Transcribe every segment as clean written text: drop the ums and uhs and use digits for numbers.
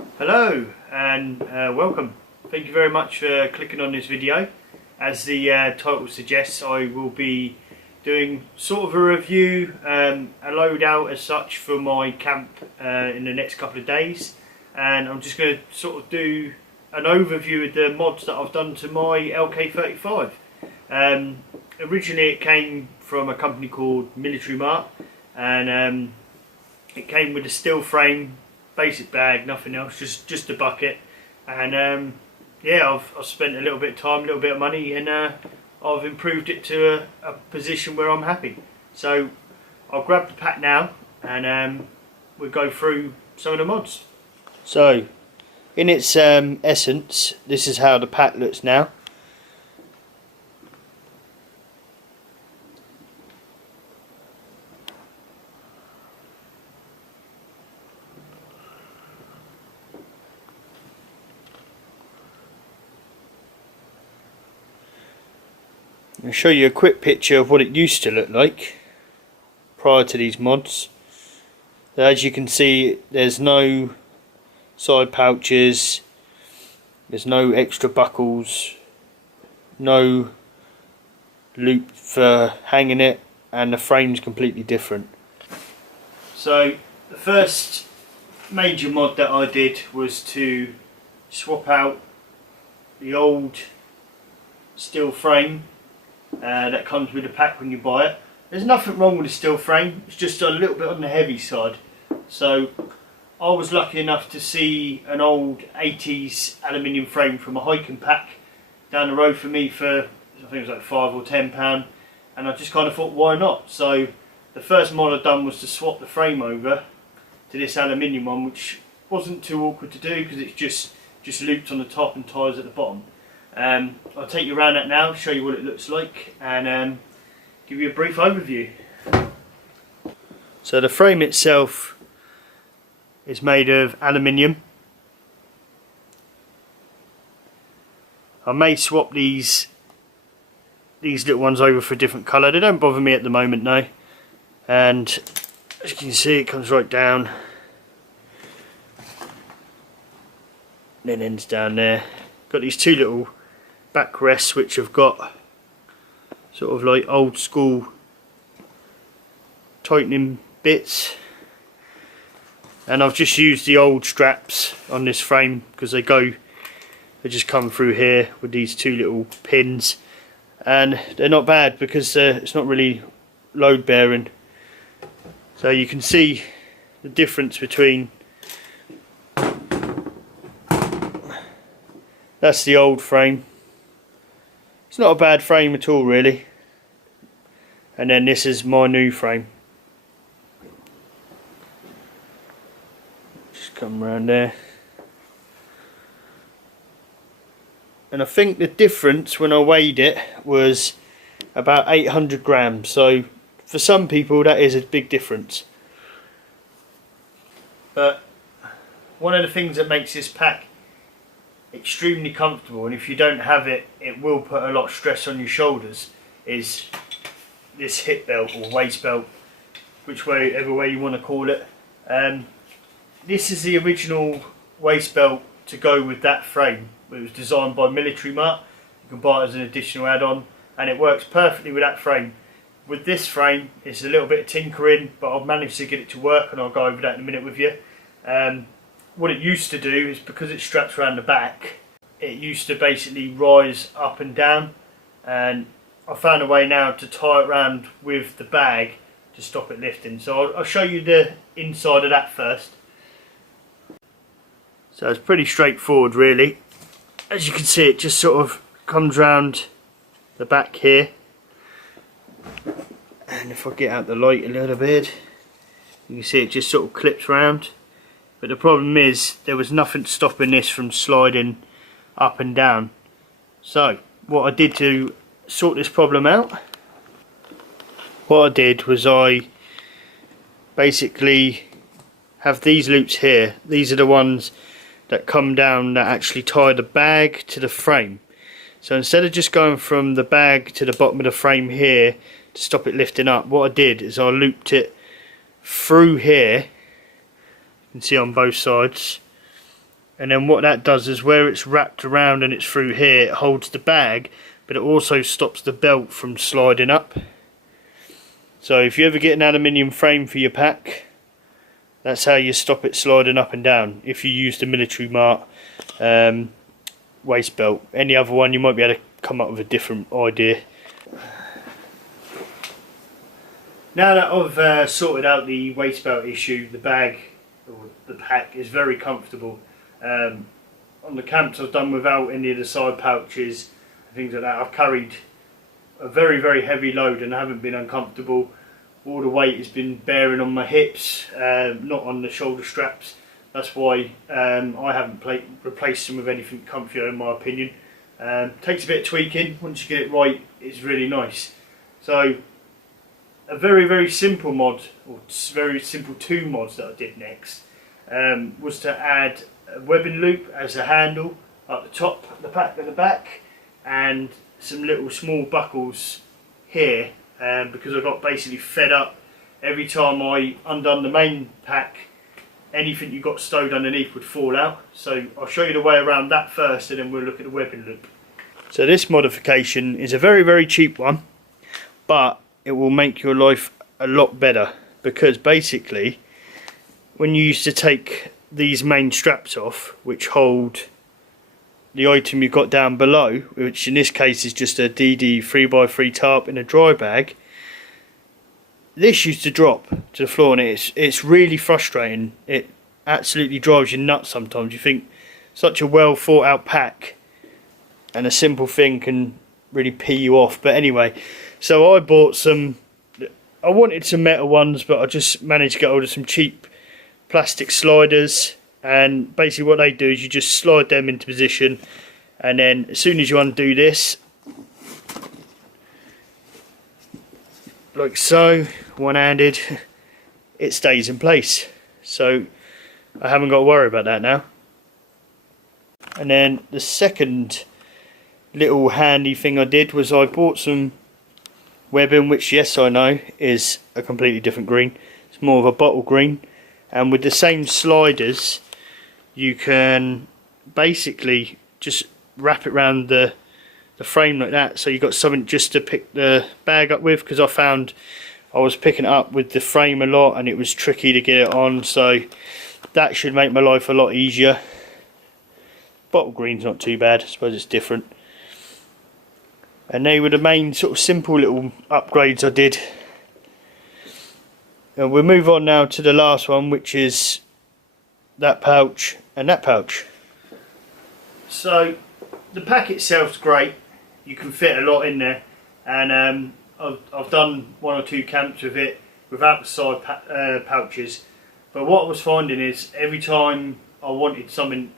Hello and welcome. Thank you very much for clicking on this video. As the title suggests, I will be doing sort of a review, a loadout as such for my camp in the next couple of days, and I'm just going to sort of do an overview of the mods that I've done to my LK35. Originally it came from a company called Military Mart, and it came with a steel frame, basic bag, nothing else, just a bucket, and yeah, I've spent a little bit of time, a little bit of money, and I've improved it to a position where I'm happy. So I'll grab the pack now and we'll go through some of the mods. So in its essence, this is how the pack looks now. I'll show you a quick picture of what it used to look like prior to these mods. As you can see, there's no side pouches, there's no extra buckles, no loop for hanging it, and the frame's completely different. So the first major mod that I did was to swap out the old steel frame that comes with the pack when you buy it. There's nothing wrong with the steel frame, it's just a little bit on the heavy side. So I was lucky enough to see an old 80s aluminium frame from a hiking pack down the road for me for, I think it was like £5 or £10, and I just kind of thought, why not? So the first mod I'd done was to swap the frame over to this aluminium one, which wasn't too awkward to do because it's just looped on the top and ties at the bottom. I'll take you around that now, show you what it looks like, and give you a brief overview. So the frame itself is made of aluminium. I may swap these little ones over for a different colour. They don't bother me at the moment though. And as you can see, it comes right down, then ends down there. Got these two little backrests which have got sort of like old school tightening bits, and I've just used the old straps on this frame because they just come through here with these two little pins, and they're not bad because it's not really load bearing. So you can see the difference between, that's the old frame. It's not a bad frame at all really. And then this is my new frame. Just come around there. And I think the difference when I weighed it was about 800 grams. So for some people that is a big difference. But one of the things that makes this pack extremely comfortable, and if you don't have it, it will put a lot of stress on your shoulders, is this hip belt or waist belt, whichever way you want to call it. This is the original waist belt to go with that frame. It was designed by Military Mart. You can buy it as an additional add-on, and it works perfectly with that frame. With this frame, it's a little bit of tinkering, but I've managed to get it to work, and I'll go over that in a minute with you. What it used to do is, because it's strapped around the back, it used to basically rise up and down, and I found a way now to tie it around with the bag to stop it lifting. So I'll show you the inside of that first. So it's pretty straightforward really. As you can see, it just sort of comes round the back here, and if I get out the light a little bit, you can see it just sort of clips round. But the problem is, there was nothing stopping this from sliding up and down. So what I did to sort this problem out, what I did was I basically have these loops here. These are the ones that come down that actually tie the bag to the frame. So instead of just going from the bag to the bottom of the frame here to stop it lifting up, what I did is I looped it through here, you can see on both sides, and then what that does is where it's wrapped around and it's through here, it holds the bag, but it also stops the belt from sliding up. So if you ever get an aluminium frame for your pack, that's how you stop it sliding up and down, if you use the Military Mart waist belt. Any other one you might be able to come up with a different idea. Now that I've sorted out the waist belt issue, the bag, or the pack, is very comfortable. On the camps I've done without any of the side pouches and things like that, I've carried a very, very heavy load and I haven't been uncomfortable. All the weight has been bearing on my hips, not on the shoulder straps. That's why I haven't replaced them with anything comfier, in my opinion. Takes a bit of tweaking. Once you get it right, it's really nice. So a very, very simple mod, or very simple two mods that I did next, was to add a webbing loop as a handle at the top, the back and the back, and some little small buckles here, because I got basically fed up every time I undone the main pack. Anything you got stowed underneath would fall out. So I'll show you the way around that first, and then we'll look at the webbing loop. So this modification is a very, very cheap one, but it will make your life a lot better, because basically when you used to take these main straps off, which hold the item you've got down below, which in this case is just a DD 3x3 tarp in a dry bag, this used to drop to the floor, and it's really frustrating. It absolutely drives you nuts sometimes. You think such a well thought out pack and a simple thing can really pee you off. But anyway, so I bought some, I wanted some metal ones, but I just managed to get hold of some cheap plastic sliders, and basically what they do is you just slide them into position, and then as soon as you undo this, like so, one-handed, it stays in place. So I haven't got to worry about that now. And then the second little handy thing I did was I bought some webbing, which, yes, I know is a completely different green. It's more of a bottle green, and with the same sliders you can basically just wrap it around the frame like that, so you've got something just to pick the bag up with, because I found I was picking it up with the frame a lot and it was tricky to get it on, so that should make my life a lot easier. Bottle green's not too bad, I suppose it's different. And they were the main sort of simple little upgrades I did. And we'll move on now to the last one, which is that pouch and that pouch. So the pack itself's great. You can fit a lot in there, and I've done one or two camps with it without the side pouches. But what I was finding is every time I wanted something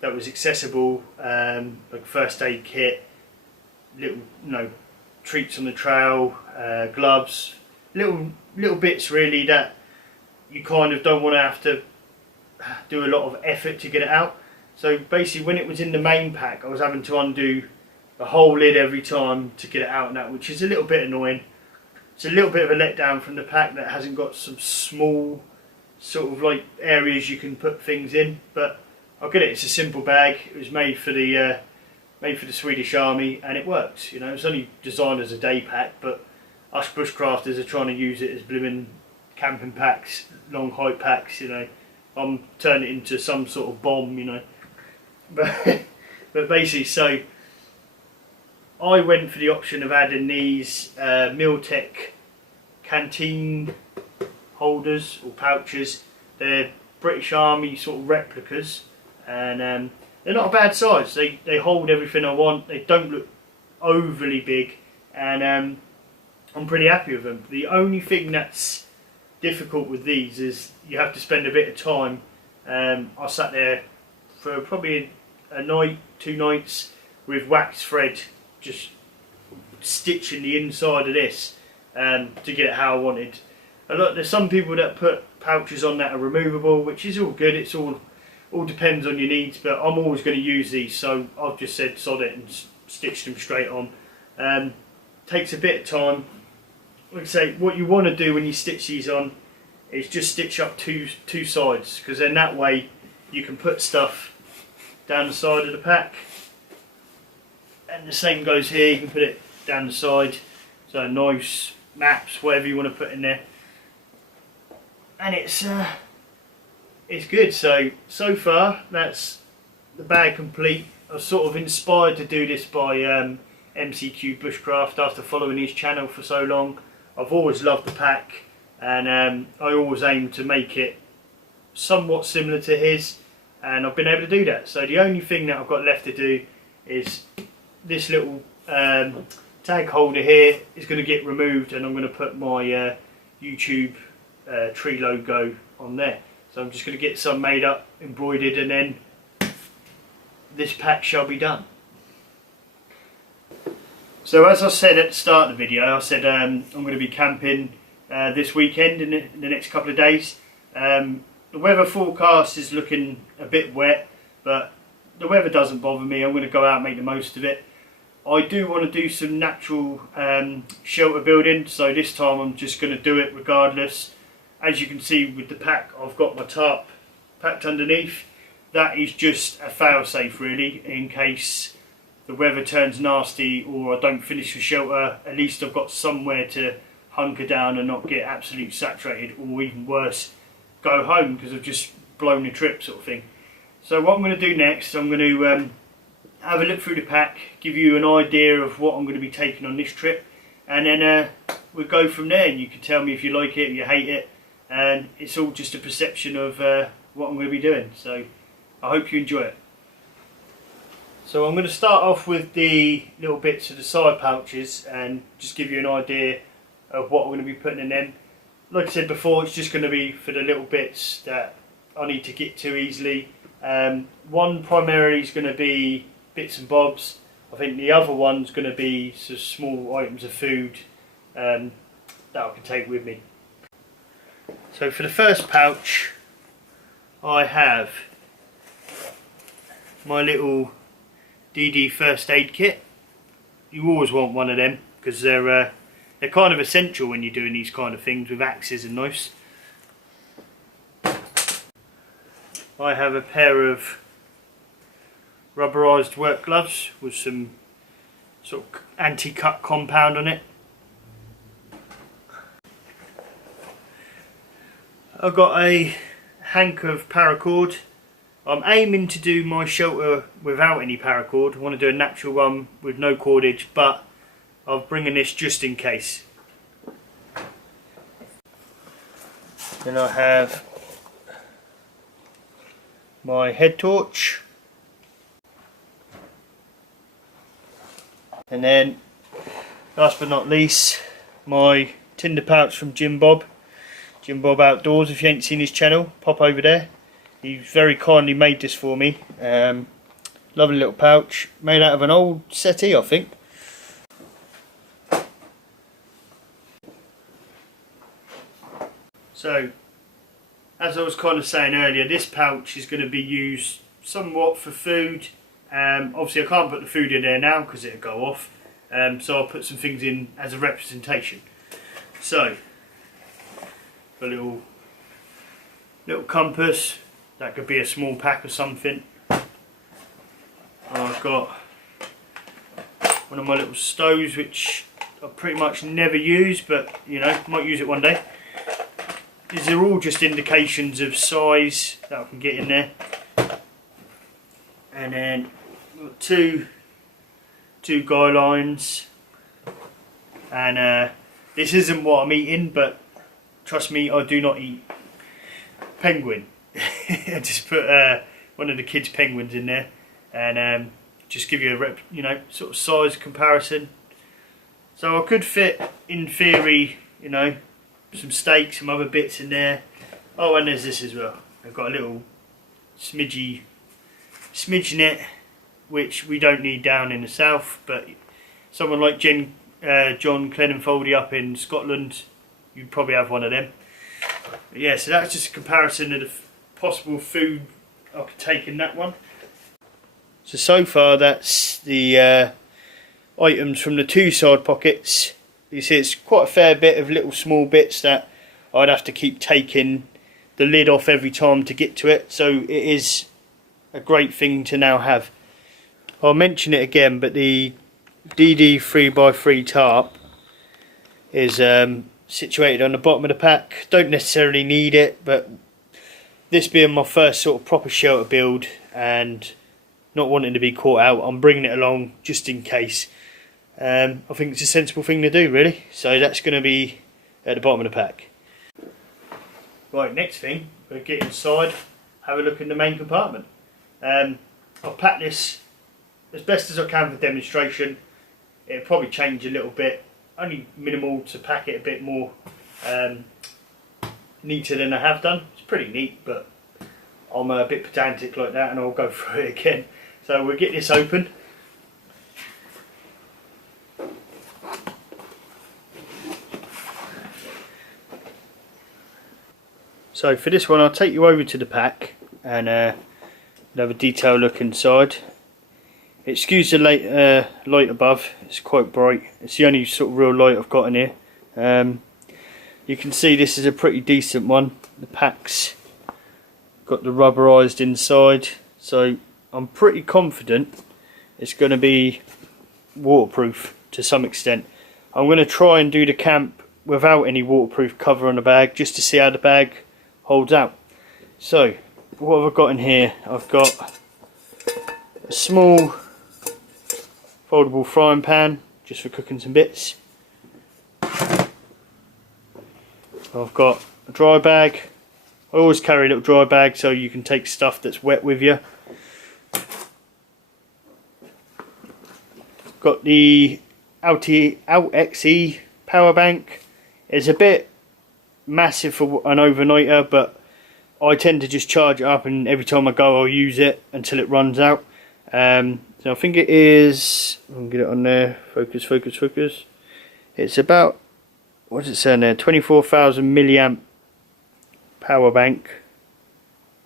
that was accessible, like first aid kit, little treats on the trail, gloves, little bits really that you kind of don't want to have to do a lot of effort to get it out. So basically when it was in the main pack, I was having to undo the whole lid every time to get it out and that, which is a little bit annoying. It's a little bit of a letdown from the pack that hasn't got some small sort of like areas you can put things in, but I'll get it. It's a simple bag. It was made for the Swedish Army, and it works. You know, it's only designed as a day pack, but us bushcrafters are trying to use it as blooming camping packs, long height packs. You know, I'm turning it into some sort of bomb. You know, but basically, so I went for the option of adding these Miltech canteen holders or pouches. They're British Army sort of replicas, and they're not a bad size. They hold everything I want. They don't look overly big, and I'm pretty happy with them. The only thing that's difficult with these is you have to spend a bit of time. I sat there for probably a night, 2 nights, with wax thread, just stitching the inside of this to get it how I wanted. There's some people that put pouches on that are removable, which is all good. It's all depends on your needs, but I'm always going to use these, so I've just said sod it and stitched them straight on. Takes a bit of time. Like I say, what you want to do when you stitch these on is just stitch up two sides, because then that way you can put stuff down the side of the pack, and the same goes here. You can put it down the side, so knives, maps, whatever you want to put in there, and it's good. So far that's the bag complete. I was sort of inspired to do this by MCQ Bushcraft after following his channel for so long. I've always loved the pack, and I always aim to make it somewhat similar to his, and I've been able to do that. So the only thing that I've got left to do is this little tag holder here is going to get removed, and I'm going to put my YouTube tree logo on there. So I'm just going to get some made up, embroidered, and then this pack shall be done. So as I said at the start of the video, I said I'm going to be camping this weekend in the next couple of days. The weather forecast is looking a bit wet, but the weather doesn't bother me. I'm going to go out and make the most of it. I do want to do some natural shelter building, so this time I'm just going to do it regardless. As you can see with the pack, I've got my tarp packed underneath. That is just a fail-safe really, in case the weather turns nasty or I don't finish the shelter. At least I've got somewhere to hunker down and not get absolutely saturated, or even worse, go home because I've just blown the trip sort of thing. So what I'm going to do next, I'm going to have a look through the pack, give you an idea of what I'm going to be taking on this trip, and then we'll go from there, and you can tell me if you like it or you hate it, and it's all just a perception of what I'm going to be doing. So I hope you enjoy it. So I'm going to start off with the little bits of the side pouches and just give you an idea of what I'm going to be putting in them. Like I said before, it's just going to be for the little bits that I need to get to easily. One primarily is going to be bits and bobs. I think the other one's going to be some small items of food that I can take with me. So for the first pouch, I have my little DD first aid kit. You always want one of them because they're kind of essential when you're doing these kind of things with axes and knives. I have a pair of rubberized work gloves with some sort of anti-cut compound on it. I've got a hank of paracord. I'm aiming to do my shelter without any paracord. I want to do a natural one with no cordage, but I'm bringing this just in case. Then I have my head torch, and then last but not least, my tinder pouch from Jim Bob Outdoors. If you ain't seen his channel, pop over there. He's very kindly made this for me. Lovely little pouch, made out of an old settee, I think. So, as I was kind of saying earlier, this pouch is going to be used somewhat for food. Obviously I can't put the food in there now because it'll go off. So I'll put some things in as a representation. So, a little compass. That could be a small pack or something. I've got one of my little stoves which I pretty much never use, but you know, might use it one day. These are all just indications of size that I can get in there. And then I've got two guy lines. And this isn't what I'm eating, but trust me, I do not eat penguin. I just put one of the kids' penguins in there, and just give you a sort of size comparison. So I could fit, in theory, some steaks, some other bits in there. Oh, and there's this as well. I've got a little smidge net, which we don't need down in the south, but someone like John Clenenfoldy up in Scotland, you'd probably have one of them. But yeah, so that's just a comparison of the possible food I could take in that one. So far that's the items from the two side pockets. You see it's quite a fair bit of little small bits that I'd have to keep taking the lid off every time to get to it, so it is a great thing to now have. I'll mention it again, but the DD 3x3 tarp is situated on the bottom of the pack. Don't necessarily need it, but this being my first sort of proper shelter build and not wanting to be caught out, I'm bringing it along just in case. I think it's a sensible thing to do, really. So that's going to be at the bottom of the pack. Right, next thing, we'll get inside, have a look in the main compartment. I'll pack this as best as I can for demonstration. It'll probably change a little bit, only minimal to pack it a bit more neater than I have done. It's pretty neat, but I'm a bit pedantic like that and I'll go through it again. So we'll get this open. So for this one I'll take you over to the pack and have a detailed look inside. Excuse the light above, it's quite bright. It's the only sort of real light I've got in here. You can see this is a pretty decent one. The pack's got the rubberized inside, so I'm pretty confident it's going to be waterproof to some extent. I'm going to try and do the camp without any waterproof cover on the bag just to see how the bag holds out. So what have I got in here? I've got a small foldable frying pan just for cooking some bits. I've got a dry bag. I always carry a little dry bag so you can take stuff that's wet with you. Got the LXE power bank. It's a bit massive for an overnighter, but I tend to just charge it up and every time I go I'll use it until it runs out. So I think it is, I can get it on there, focus. It's about, what does it say on there, 24,000 milliamp power bank.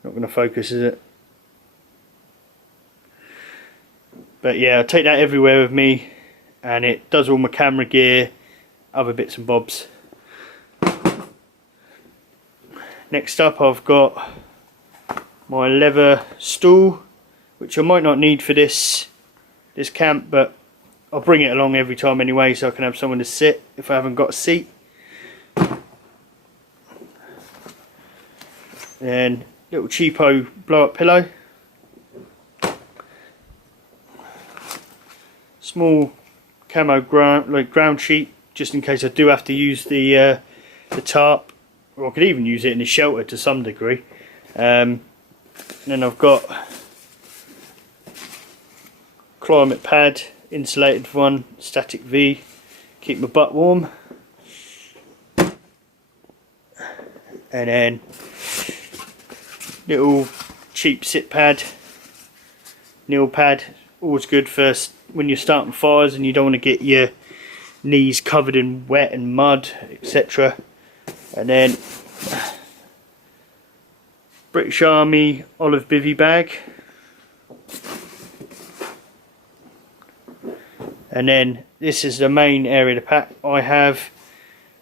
Not going to focus, is it? But yeah, I take that everywhere with me and it does all my camera gear, other bits and bobs. Next up I've got my leather stool, which I might not need for this camp, but I'll bring it along every time anyway so I can have someone to sit if I haven't got a seat. Then little cheapo blow up pillow. Small camo ground sheet just in case I do have to use the tarp, or I could even use it in the shelter to some degree. Then I've got climate pad, insulated one, static V, keep my butt warm. And then little cheap sit pad, kneel pad, always good for when you're starting fires and you don't want to get your knees covered in wet and mud, etc. And then British Army olive bivvy bag. And then this is the main area of the pack. I have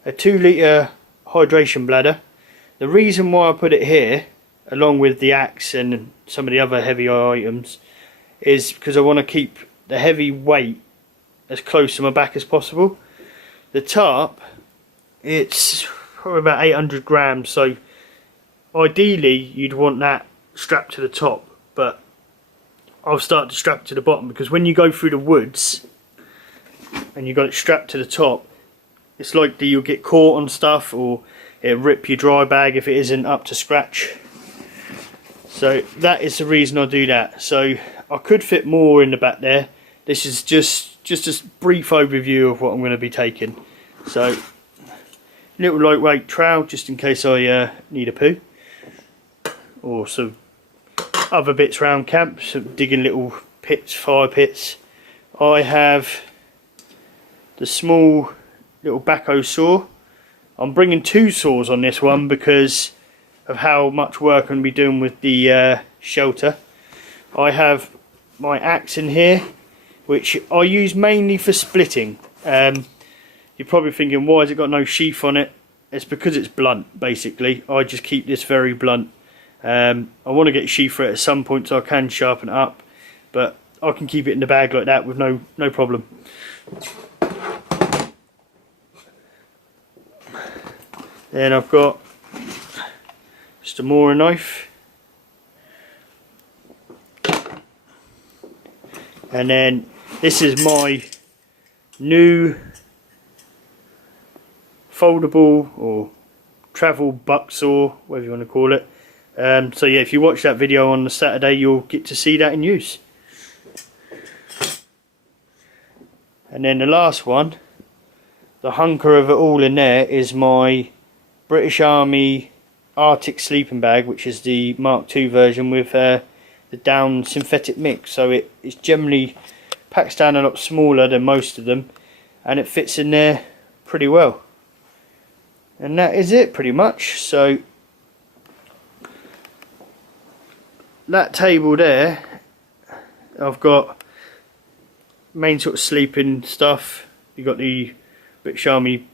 a 2 litre hydration bladder. The reason why I put it here, along with the axe and some of the other heavy items, is because I want to keep the heavy weight as close to my back as possible. The tarp, it's probably about 800 grams, so ideally you'd want that strapped to the top, but I'll start to strap it to the bottom because when you go through the woods and you got it strapped to the top, it's likely you'll get caught on stuff or it'll rip your dry bag if it isn't up to scratch. So that is the reason I do that. So I could fit more in the back there. This is just a brief overview of what I'm going to be taking. So little lightweight trowel just in case I need a poo, or some other bits around camp, some digging little pits, fire pits. I have the small little backhoe saw. I'm bringing 2 saws on this one because of how much work I'm going to be doing with the shelter. I have my axe in here, which I use mainly for splitting. You're probably thinking, why has it got no sheath on it? It's because it's blunt, basically. I just keep this very blunt. I want to get sheath for it at some point so I can sharpen it up, but I can keep it in the bag like that with no problem. Then I've got just a Mora knife, and then this is my new foldable or travel buck saw, whatever you want to call it. So yeah, if you watch that video on the Saturday, you'll get to see that in use. And then the last one, the hunker of it all in there, is my British Army Arctic sleeping bag, which is the Mark II version with the down synthetic mix. So it's generally packs down a lot smaller than most of them, and it fits in there pretty well. And that is it pretty much. So that table there, I've got main sort of sleeping stuff. You've got the British Army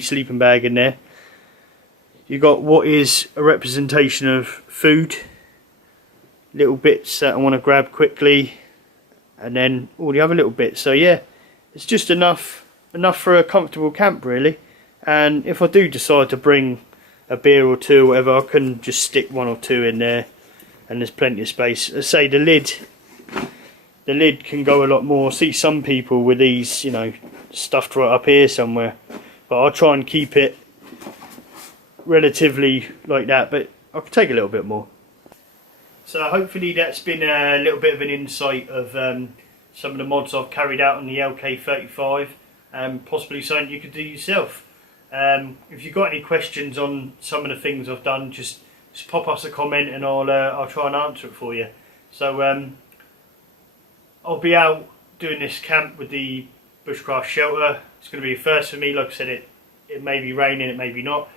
sleeping bag in there. You've got what is a representation of food, little bits that I want to grab quickly, and then all the other little bits. So yeah, it's just enough for a comfortable camp really. And if I do decide to bring a beer or two or whatever, I can just stick one or two in there, and there's plenty of space. Let's say the lid can go a lot more. I see some people with these, you know, stuffed right up here somewhere, but I'll try and keep it relatively like that, but I can take a little bit more. So hopefully that's been a little bit of an insight of some of the mods I've carried out on the LK35, and possibly something you could do yourself. If you've got any questions on some of the things I've done, just pop us a comment and I'll try and answer it for you. So I'll be out doing this camp with the bushcraft shelter. It's going to be a first for me. Like I said, it may be raining, it may be not.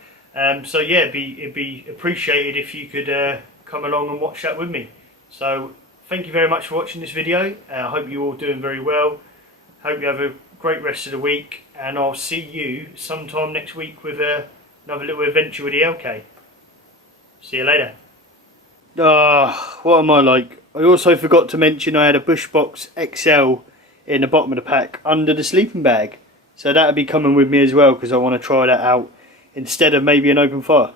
So yeah, it'd be appreciated if you could come along and watch that with me. So thank you very much for watching this video. I hope you're all doing very well. Hope you have a great rest of the week, and I'll see you sometime next week with another little adventure with the LK. See you later. What am I like? I also forgot to mention I had a Bushbox XL in the bottom of the pack under the sleeping bag. So that'll be coming with me as well, because I want to try that out instead of maybe an open fire.